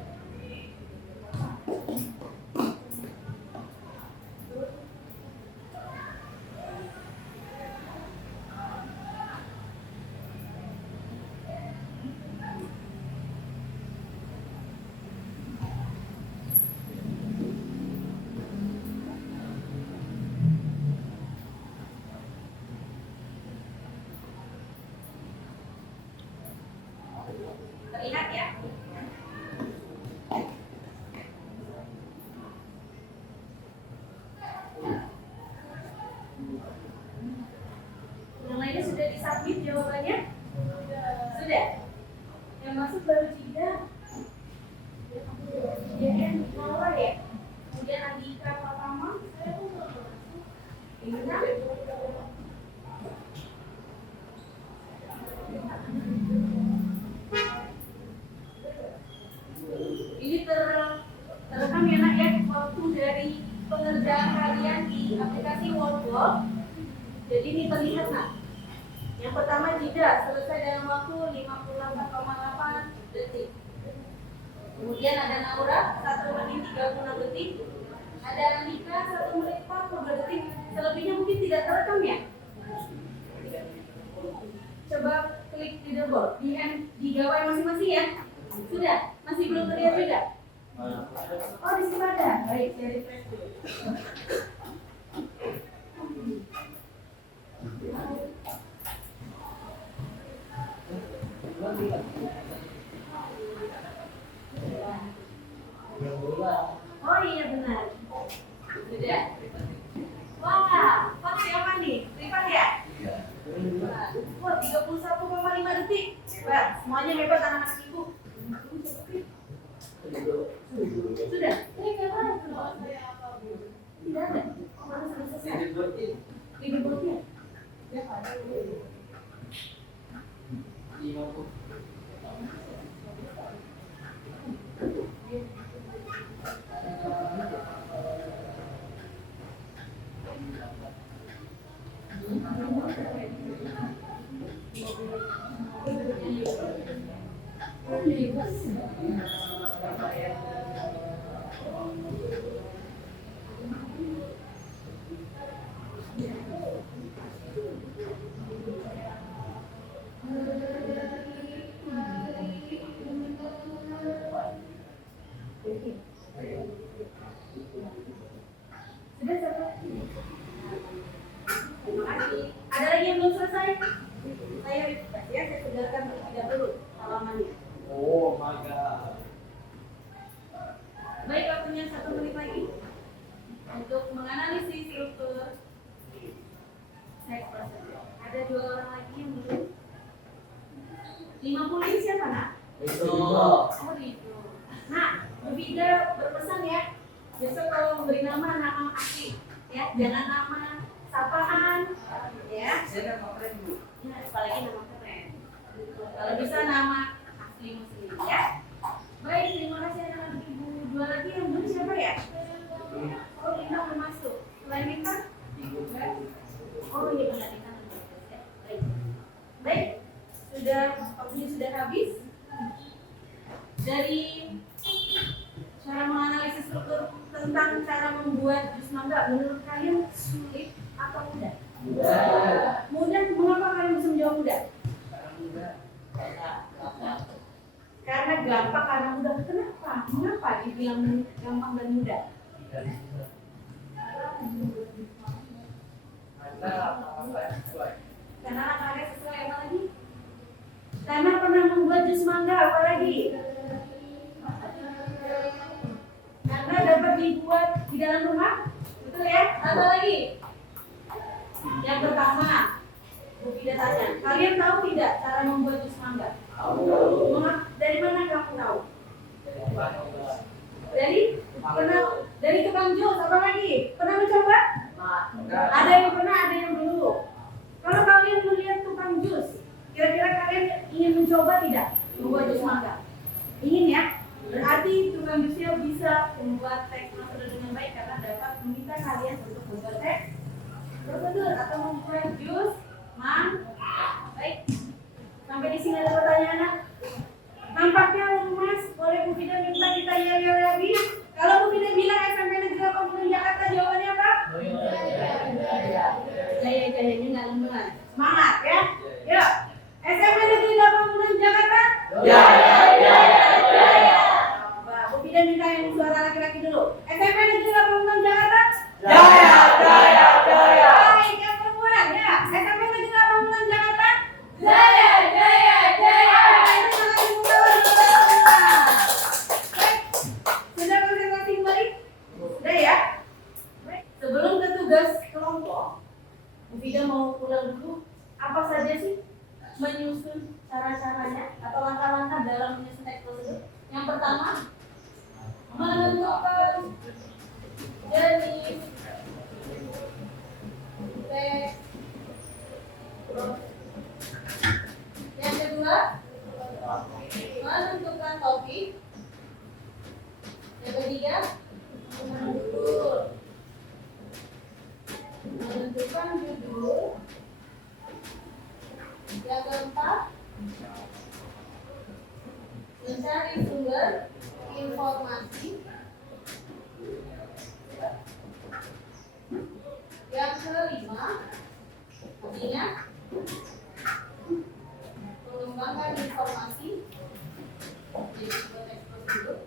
Terlihat ya? Yang lainnya sudah disubmit jawabannya? Sudah? Yang masuk baru Cida, JN Laura ya? Kemudian Andika Pratama, Ina, ini terekam ya nak ya, waktu dari pengerjaan kalian di aplikasi Wordwall. Jadi ini terlihat nak. Yang pertama jeda selesai dalam waktu 58,8 detik. Kemudian ada Naura 1 menit 36 detik. Ada Andika 1 menit 42 detik. Selebihnya mungkin tidak terekam ya. Coba klik leaderboard di gawai masing-masing ya. Sudah? Masih belum terlihat juga? Oh, di sini ada. Baik, saya refresh dulu. Oh iya benar. Sudah. Wah, Pak siapa nih? Rifat ya? Wah, 31,5 detik. Wah, semuanya hebat anak-anak ibu. Sudah? Tidak ada. Mana sudah selesai? Leaderboardnya? Sudah selesai. Terima kasih. Ada lagi yang belum selesai? Saya refresh ya, saya sedarkan terlebih dahulu halamannya. Oh, maka. Baik, waktunya 1 menit lagi untuk menganalisis struktur teks prosedur. Ada 2 orang lagi yang belum. 50 ini siapa nak? Oh, Rido. Nah, Bida berpesan ya. Besok kalau memberi nama asli, ya, jangan nama sapaan, ya. Saya nama keren Bu. Ya, apalagi nama keren. Kalau bisa nama asli muslim, ya. Baik, terima kasih anak-anak ibu. 2 lagi yang belum siapa ya? Oh, Lina mau masuk. Selain Lina? Oh iya benar Lina. Baik. Baik, waktunya sudah habis. Dari cara menganalisis struktur tentang cara membuat jus mangga, menurut kalian sulit atau mudah? Mudah. Mudah. Mengapa kalian bisa menjawab mudah? Karena gampang, karena mudah. Kenapa? Mengapa dibilang gampang dan mudah? Karena apa sesuai apa lagi? Karena pernah membuat jus mangga, apa lagi? Karena dapat dibuat di dalam rumah, betul ya? Apa lagi? Yang pertama, Bu Fida tanya, kalian tahu tidak cara membuat jus mangga? Dari mana kamu tahu? Dari tukang jus, apa lagi? Pernah mencoba? Ada yang pernah, ada yang belum. Kalau kalian melihat tukang jus, kira-kira kalian ingin mencoba tidak membuat jus mangga? Ingin ya? Berarti tukang jusnya bisa membuat teks prosedur dengan baik karena dapat meminta kalian untuk membuat teks prosedur atau membuat jus baik. Sampai di sini ada pertanyaan nak? Nampaknya lemas. Boleh Bu Fida minta kita yel-yel lagi? Kalau Bu Fida bilang SMP Negeri 80 Jakarta, jawabannya apa? Jaya-jayanya nggak lemas. Semangat ya. Yuk. SMP Negeri 80 Jakarta. Coba Bu Fida minta yang suara laki-laki dulu. SMP Negeri 86 Jakarta. Baik, yang perempuan ya. SMP Negeri 86 Jakarta. Sudah konsentrasi kembali? Sudah ya? Baik. Sebelum ke tugas kelompok, Bu Fida mau ulang dulu apa saja sih menyusun cara-caranya atau langkah-langkah dalam menyusun teks prosedur. Yang pertama, menentukan jenis teks prosedur. Yang kedua, menentukan topik. Yang ketiga, menentukan judul. Yang keempat, mencari sumber informasi. Yang kelima, artinya mengembangkan informasi. Jadi teks prosedur.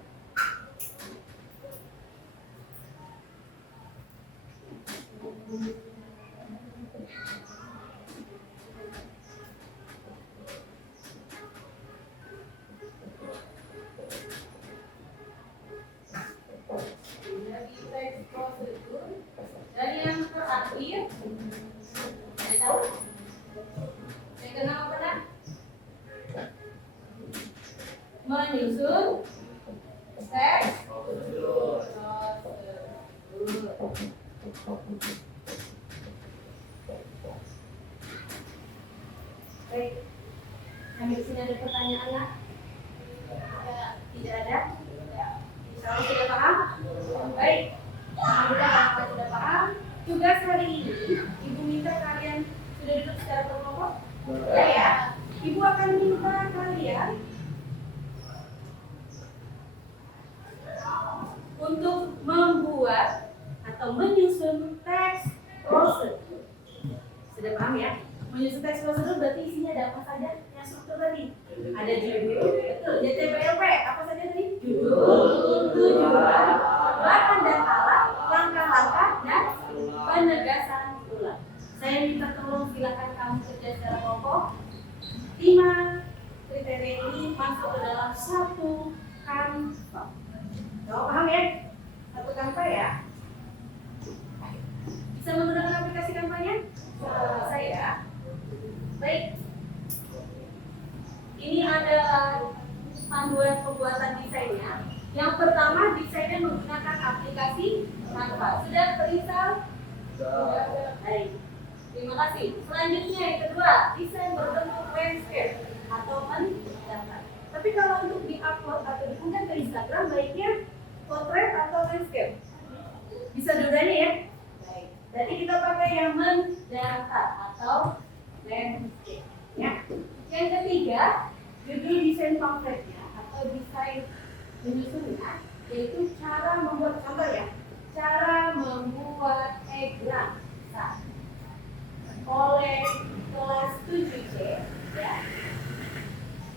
Dari teks prosedur. Dan yang terakhir, saya tahu, saya kenal apa nak? Menyusun teks prosedur. Baik, sampai sini ada pertanyaan nak? Tidak ada? Insya Allah sudah paham? Baik, alhamdulillah kalau sudah paham. Tugas hari ini, Ibu minta kalian sudah duduk secara berkelompok? Ya. Ibu akan minta kalian untuk membuat atau menyusun teks prosedur. Sudah paham ya? Menyusun teks prosedur berarti isinya ada apa saja? Yang struktur tadi. Ada judul, betul. JTPLP, apa saja tadi? Judul, tujuan, bahan dan alat, langkah-langkah, dan penegasan ulang. Saya minta tolong silakan kamu kerja secara kelompok. 5 kriteria ini masuk ke dalam satu kantong. Paham ya? Satu kantong ya. Bisa menggunakan aplikasi kampanye? Saya. Baik. Ini adalah panduan pembuatan desainnya. Yang pertama, desainnya menggunakan aplikasi Canva. Sudah terinstall? Sudah. Baik. Terima kasih. Selanjutnya yang kedua, desain berbentuk landscape atau mendaftar. Tapi kalau untuk di-upload atau diunggah ke Instagram, baiknya potret atau landscape. Bisa dua-duanya ya? Baik. Berarti kita pakai yang mendaftar atau landscape. Ya. Yang ketiga, judul desain pamfletnya atau desain menyusunnya, yaitu cara membuat contoh ya. Cara membuat egrang oleh kelas 7C ya.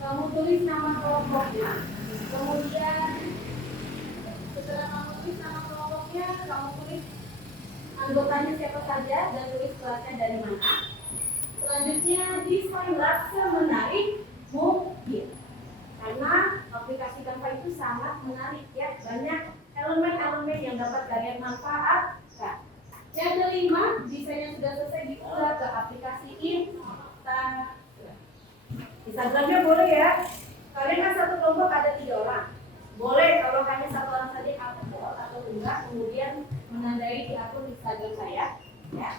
Kamu tulis nama kelompoknya, kemudian setelah kamu tulis nama kelompoknya, kamu tulis anggotanya siapa saja dan tulis kelasnya dari mana. Selanjutnya desainlah semenarik mungkin, karena aplikasi Canva itu sangat menarik ya, banyak elemen-elemen yang dapat kalian manfaatkan. Yang kelima, desainnya sudah selesai diunggah ke aplikasi Instagram. Instagramnya boleh ya. Kalian kan satu kelompok ada 3 orang. Boleh kalau hanya satu orang saja upload atau unggah, kemudian menandai di akun Instagram saya. Ya.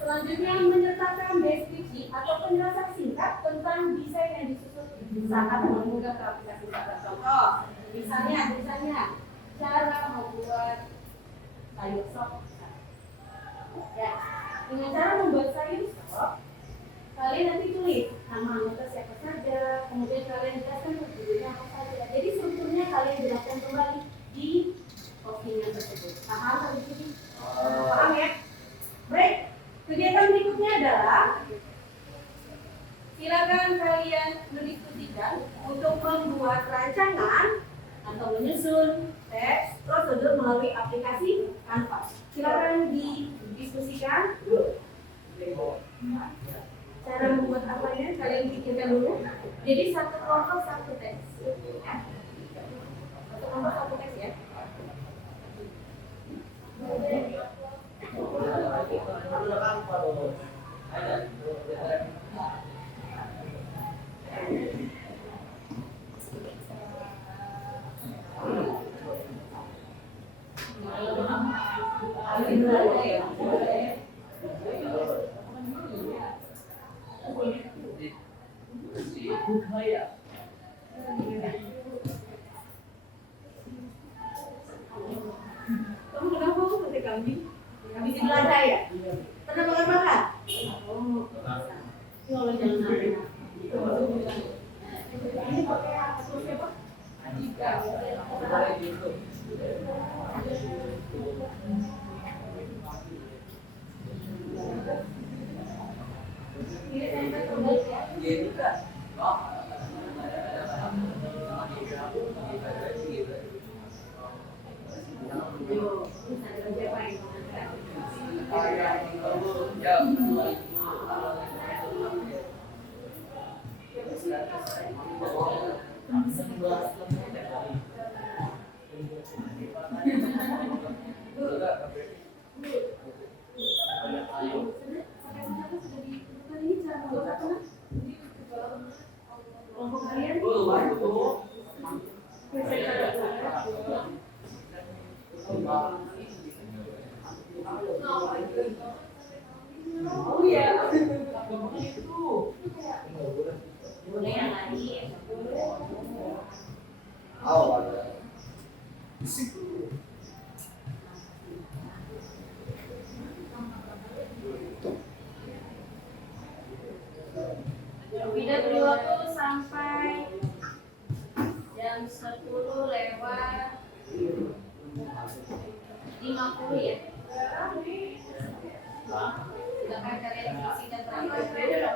Selanjutnya menyertakan deskripsi atau penjelasan singkat tentang desain yang disusun saat mengunggah ke aplikasi Instagram. Contoh, misalnya tulisannya cara membuat sayur sop. Ya. Dengan cara membuat sayur sop, kalian nanti tulis nama anggota siapa saja, kemudian kalian jelaskan prosedurnya apa saja. Jadi strukturnya kalian jelaskan kembali di postingan tersebut. Paham sampai sini? Paham ya? Baik, kegiatan berikutnya adalah silakan kalian mendiskusikan untuk membuat rancangan atau menyusun teks prosedur melalui aplikasi Canva. Silakan didiskusikan. Cara membuat apanya kalian pikirkan dulu. Jadi satu kelompok satu teks. Ya. Satu kelompok satu teks ya. Kamu kenapa kok pakai kambing? Kambing di Belanda ya? Pernah makan? Oh, ya Allah jangan sampai. Ini pakai apa? Siapa? Ajika. Ini tempe terbaik ya? Oh iya. Boleh yang lain. Tidak beri waktu sampai jam 10 lewat 50 ya. Silakan kalian diskusikan terakhir.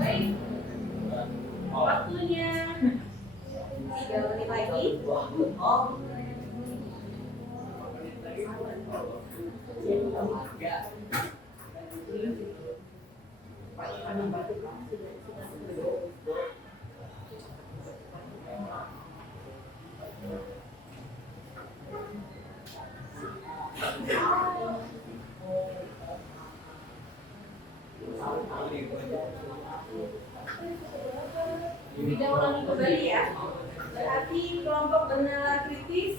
Baik, waktunya 3 menit lagi. Kita ulangi kembali ya. Berarti kelompok benar kritis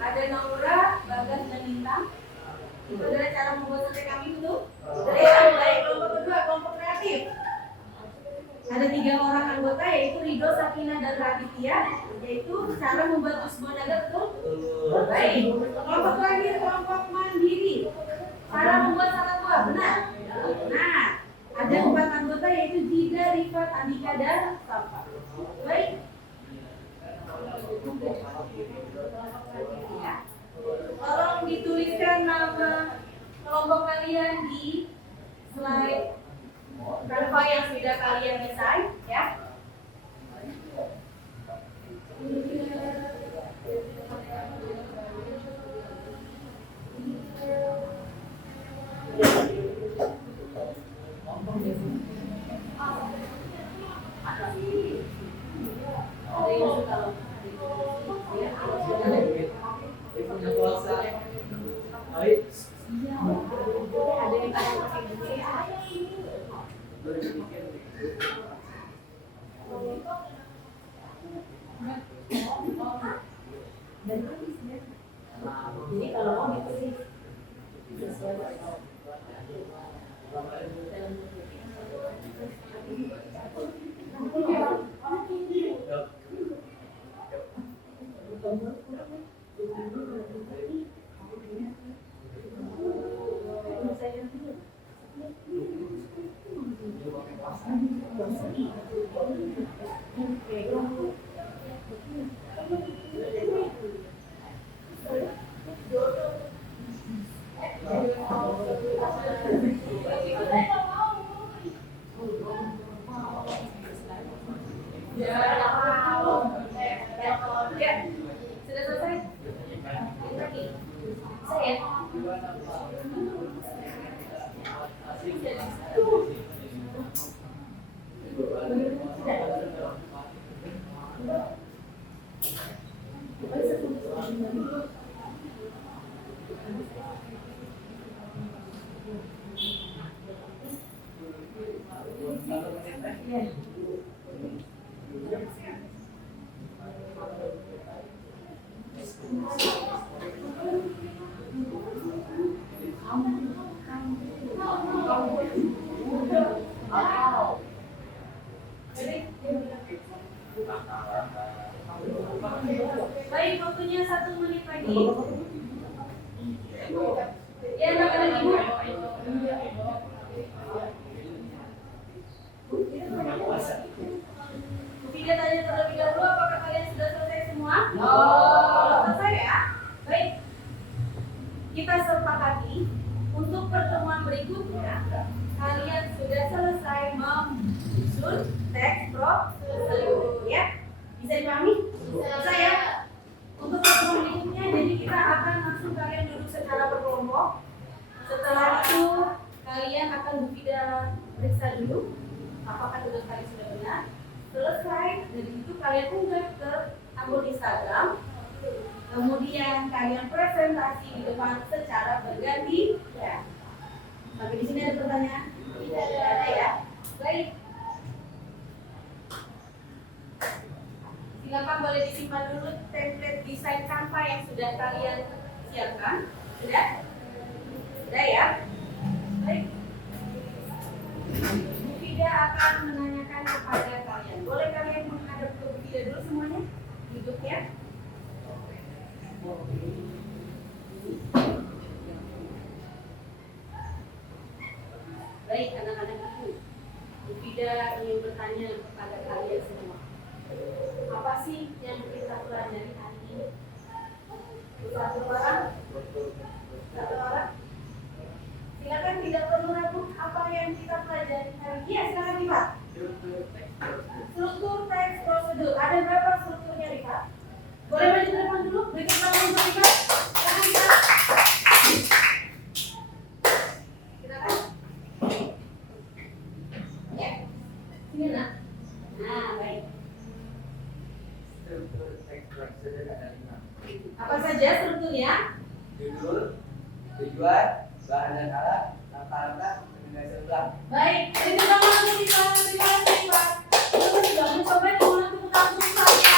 ada Naura, Bagas, dan Lintang. Itu adalah cara membuat sate kami dulu. Baik, kelompok kedua, kelompok kreatif. Ada 3 orang anggota yaitu Rido, Sakina, dan Raditya. Yaitu cara membuat usbon naga, betul? Baik. Kelompok terakhir, kelompok mandiri. Cara membuat salad buah, benar? Nah, ada 4 anggota yaitu Jida, Rifat, Andika, dan Safa. Baik. Tolong dituliskan nama kelompok kalian di slide Canva yang sudah kalian desain, ya. Sudah selesai? Saya. Baik, waktunya 1 menit lagi. Ya, anak-anak ibu. Tidak tanya terlebih dahulu, apakah kalian sudah selesai semua? Selesai ya? Baik. Kita sepakati untuk pertemuan berikutnya kalian sudah selesai menyusun teks prosedur ya. Bisa dipahami? Bisa ya? Untuk pertemuan berikutnya jadi kita akan langsung kalian duduk secara berkelompok. Setelah itu kalian akan periksa dulu apakah tugas kalian sudah benar. Selesai dari itu kalian unggah ke akun Instagram. Kemudian kalian presentasi di depan secara berganti ya. Sampai di sini ada pertanyaan? Tidak ada ya. Baik. Silakan boleh disimpan dulu template desain Canva yang sudah kalian siapkan. Sudah? Sudah ya? Baik. Bu Fida akan menanyakan kepada kalian. Boleh kalian menghadap ke Bu Fida dulu semuanya? Duduk ya. Baik anak-anak ibu, Bu Fida ingin bertanya kepada kalian semua. Apa sih yang kita pelajari hari ini? Satu orang? Satu orang? Silakan, tidak perlu ragu apa yang kita pelajari hari ini. Ya, silakan lihat. Struktur teks prosedur. Ada berapa strukturnya, Rika? Boleh maju ke depan dulu? Beri tangan untuk Rika. Silakan, Rika. Silakan. Ya, sini nak. Nah, baik. Struktur teks prosedur ada 5. Apa saja strukturnya? Judul, tujuan, bahan dan alat, langkah-langkah, penyelesaian ulang. Baik, beri tangan untuk Rika. Terima kasih, Pak. Terus sudah mencoba dengan tepuk tangan untuk saya.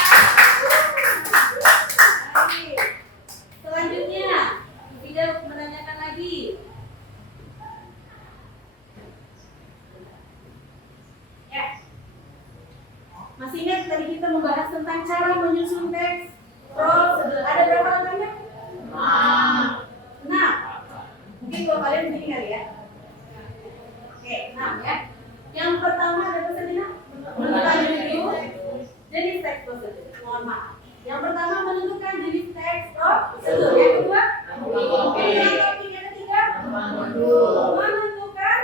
Baik. Selanjutnya, tidak menanyakan lagi. Ya. Masih ingat tadi kita membahas tentang cara menyusun teks prosedur. Ada berapa langkahnya? 6. Mungkin kalau kalian begini kali ya. Oke, 6 ya. Yang pertama ada pesannya menentukan judul jenis teks prosedur. Mohon maaf. Yang pertama menentukan jenis teks prosedur. Yang kedua topik. Yang ketiga menentukan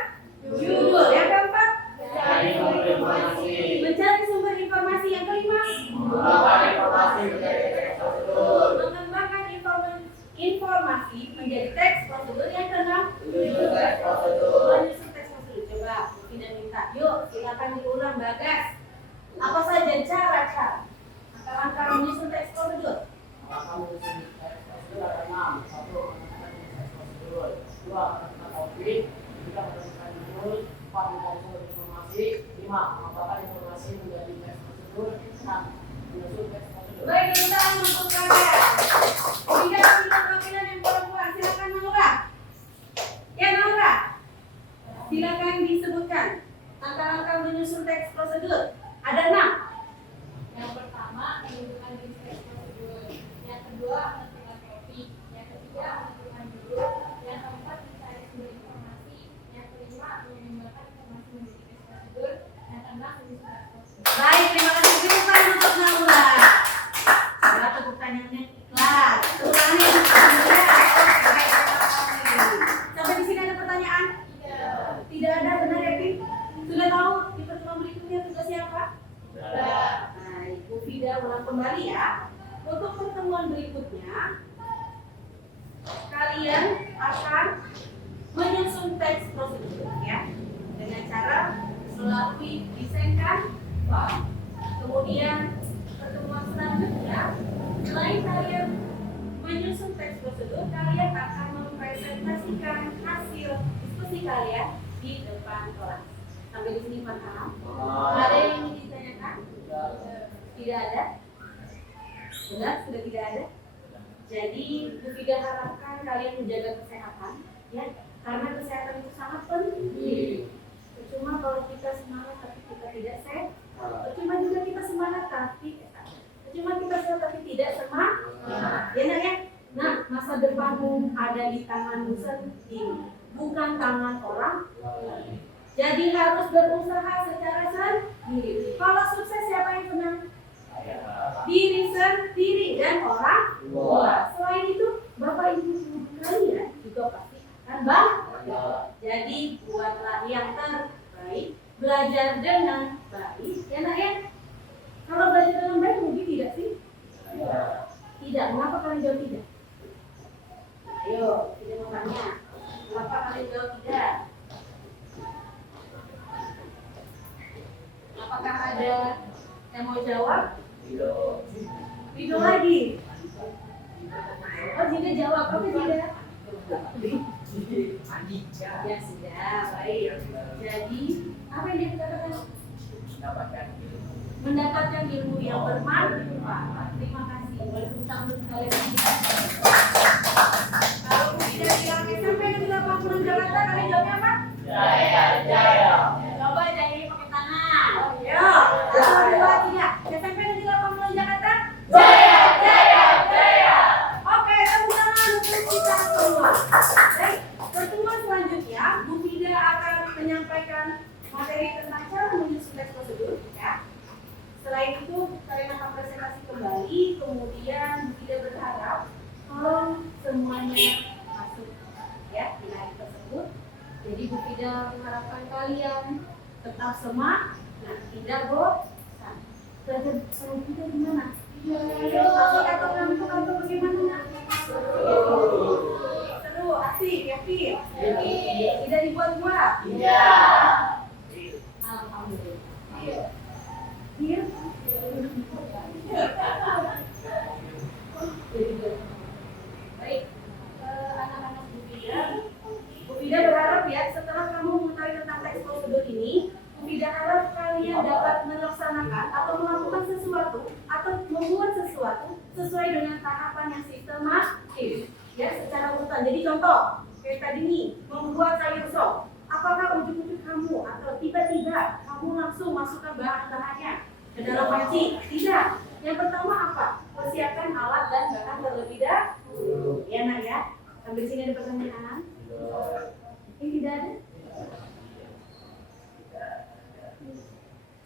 judul. Yang keempat mencari sumber informasi. Yang kelima mengembangkan informasi menjadi teks prosedur. Yang keenam menyusun teks prosedur. Coba tidak minta. Yuk silakan diulang, Bagas. Apa saja cara-cara langkah menyusun teks prosedur? Langkah menyusun teks prosedur ada 6. 1. Menentukan jenis teks prosedur. 2. Menentukan topik. 3. Menentukan judul. 4. Mencari sumber informasi. 5. Mengembangkan informasi menjadi teks prosedur. 6. Menyusun teks prosedur. Baik, kita untuk kalian. Tidak minta perwakilan yang perempuan, silakan Silakan disebutkan langkah-langkah menyusun teks prosedur. Ada 6. Yang pertama, menentukan jenis teks prosedur. Yang kedua, menentukan topik. Yang ketiga, menentukan judul. Yang keempat, mencari sumber informasi. Yang kelima, menyebarkan informasi menjadi teks prosedur. Yang keenam, menyusun teks prosedur. Baik, terima kasih. Tepukan untuk Naura. Coba tepukan yang ikhlas. Tepukan nih. Sampai di sini ada pertanyaan? Tidak ada, benar ya, Pin? Sudah tahu di pertemuan berikutnya tugasnya apa? Nah, Ibu Fida ulang kembali ya. Untuk pertemuan berikutnya, kalian akan menyusun teks prosedur ya, dengan cara melalui desain Canva. Kemudian pertemuan selanjutnya, selain kalian menyusun teks prosedur, kalian akan mempresentasikan hasil diskusi kalian di depan kelas. Sampai di sini paham? Ada yang ingin ditanyakan? Tidak ada? Benar? Sudah tidak ada? Jadi, Bu Fida harapkan kalian menjaga kesehatan, ya, karena kesehatan itu sangat penting. Percuma kalau kita semangat tapi kita tidak sehat. Percuma juga kita semangat tapi tidak semangat. Ya, nak ya? Nah, masa depanmu ada di tanganmu sendiri, bukan tangan orang. Jadi harus berusaha secara sendiri. Kalau sukses siapa yang senang? Diri sendiri dan orang tua. Selain itu, Bapak Ibu kalian juga pasti akan bangga. Jadi buatlah yang terbaik, belajar dengan baik, ya nak ya. Kalau belajar dengan baik mungkin tidak sih? Tidak. Mengapa kalian jawab tidak? Ayo, tidak mau tanya. Mengapa kalian jawab tidak? Apakah ada yang mau jawab? Video lagi. Oh, Jida jawab. Apa Jida? Ya sudah, baik. Jadi, apa yang dia katakan? Mendapatkan ilmu yang bermanfaat. Terima kasih. Waalaikumsalam sekalian. Kalau tidak bilang SMP di 80 Jakarta, kalian jawabnya apa? Jaya. Coba jaya pakai tangan. Ya. 1, 2, 3. SMP di 80 Jakarta? Jaya. Oke, tepuk tangan untuk kita semua. Baik, pertemuan selanjutnya Bu Fida akan menyampaikan materi tentang cara menyusun teks prosedur, ya. Selain itu, kalian akan presentasi kembali, kemudian Bu Fida berharap tolong semuanya masuk ya di hari tersebut. Jadi Bu Fida mengharapkan kalian tetap semangat, tidak bosan. Belajar sama kita gimana? Asik atau ngantuk atau bagaimana? Seru, asik, yakin? Tidak dibuat-buat? Iya. Alhamdulillah. Iya. Baik, anak-anak Bu Fida berharap ya setelah kamu mengetahui tentang teks prosedur ini, Bu Fida harap kalian dapat melaksanakan atau melakukan sesuatu atau membuat sesuatu sesuai dengan tahapan yang sistematis, ya, secara urutan. Jadi contoh, kayak tadi nih, membuat sayur sop. Apakah ujuk-ujuk kamu atau tiba-tiba kamu langsung masukkan bahan-bahannya ke dalam panci? Tidak. Yang pertama apa? Persiapkan alat dan bahan terlebih dahulu. Ya nak ya. Sampai sini ada pertanyaan? Ini tidak ada.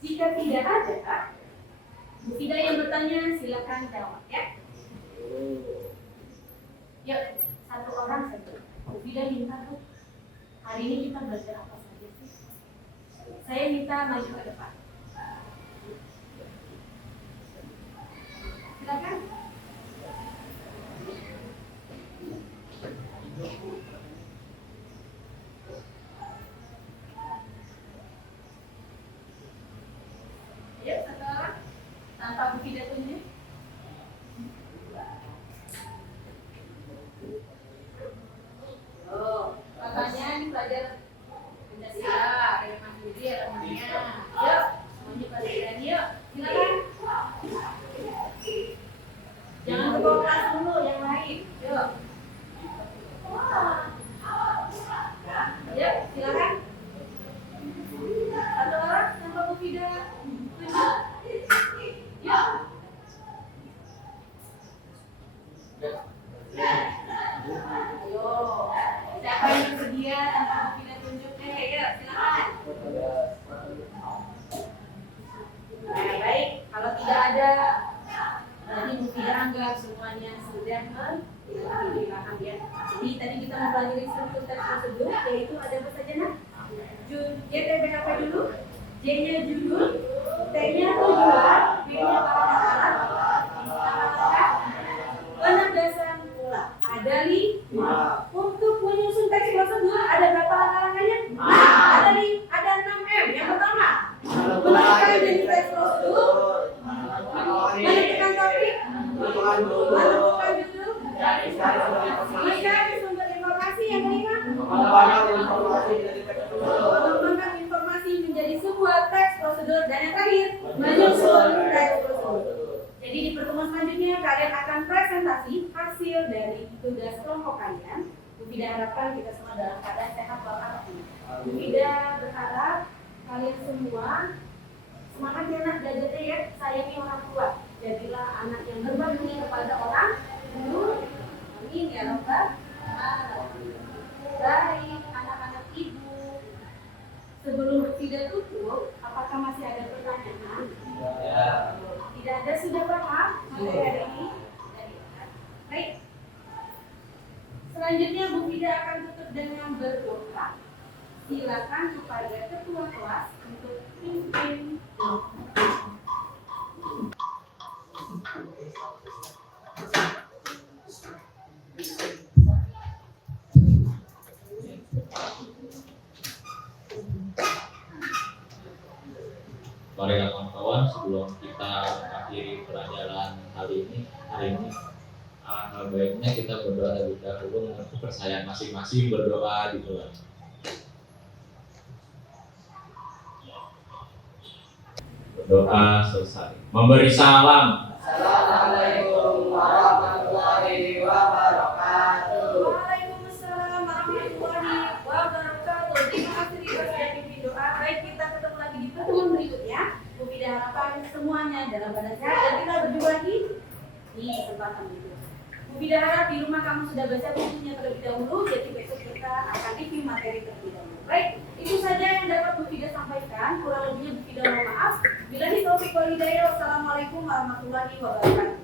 Jika tidak ada, Bu Fida yang bertanya silakan jawab ya. Yuk, satu orang saja. Bu Fida minta tuh. Hari ini kita belajar apa saja sih? Saya minta maju ke depan. Silakan. Ayo, satu orang. Tanpa Bu Fida tunjuk. Katanya ini pelajar Pancasila, ada Mas Budi, ada namanya. Yuk, semuanya pelajaran yuk. Silakan. Siapa yang bersedia tanpa Bu Fida tunjuk? Ya, silakan. Nah, baik, kalau tidak ada, berarti Bu Fida anggap semuanya sudah dipaham ya. Jadi tadi kita mempelajari struktur teks prosedur, yaitu ada apa saja nak? JTB apa dulu? J-nya judul, T-nya tujuan, B-nya paragraf, penegasan pula. Ada 5. Untuk menyusun teks prosedur ada berapa langkah-langkahnya? Ada 6M. Yang pertama, menentukan jenis teks prosedur, menentukan topik, menentukan judul, mencari sumber informasi. Yang kelima, mengembangkan informasi menjadi sebuah teks prosedur, dan yang terakhir, menyusun teks prosedur. Jadi di pertemuan selanjutnya kalian akan presentasi hasil dari tugas kelompok kalian. Bu Fida harapkan kita semua dalam keadaan sehat walafiat. Bu Fida berharap kalian semua semangat ya nak, belajarnya ya, sayangi orang tua. Jadilah anak yang berbakti kepada orang tua. Amin ya rabbal alamin. Baik anak-anak ibu, sebelum Bu Fida tutup, apakah masih ada pertanyaan? Tidak ada, sudah paham materi hari ini? Baik. Selanjutnya Bu Fida akan tutup dengan berdoa. Silakan kepada ketua kelas untuk pimpin doa. Mari kawan-kawan, sebelum kita mengakhiri pelajaran hari ini, alangkah baiknya kita berdoa terlebih dahulu dengan kepercayaan masing-masing, berdoa di kelas. Berdoa selesai. Memberi salam. Assalamualaikum warahmatullahi wabarakatuh. Waalaikumsalam warahmatullahi wabarakatuh. Terima kasih sudah pimpin doa. Baik, kita ketemu lagi di pertemuan berikutnya. Bu Fida harapkan semuanya dalam badan sehat dan kita berjumpa lagi di kesempatan berikutnya. Bu Fida harap di rumah kamu sudah baca bukunya terlebih dahulu, jadi besok kita akan review materi terlebih dahulu. Baik, itu saja yang dapat Bu Fida sampaikan. Kurang lebihnya Bu Fida mohon maaf. Bila di taufiq wal hidayah. Wassalamualaikum warahmatullahi wabarakatuh.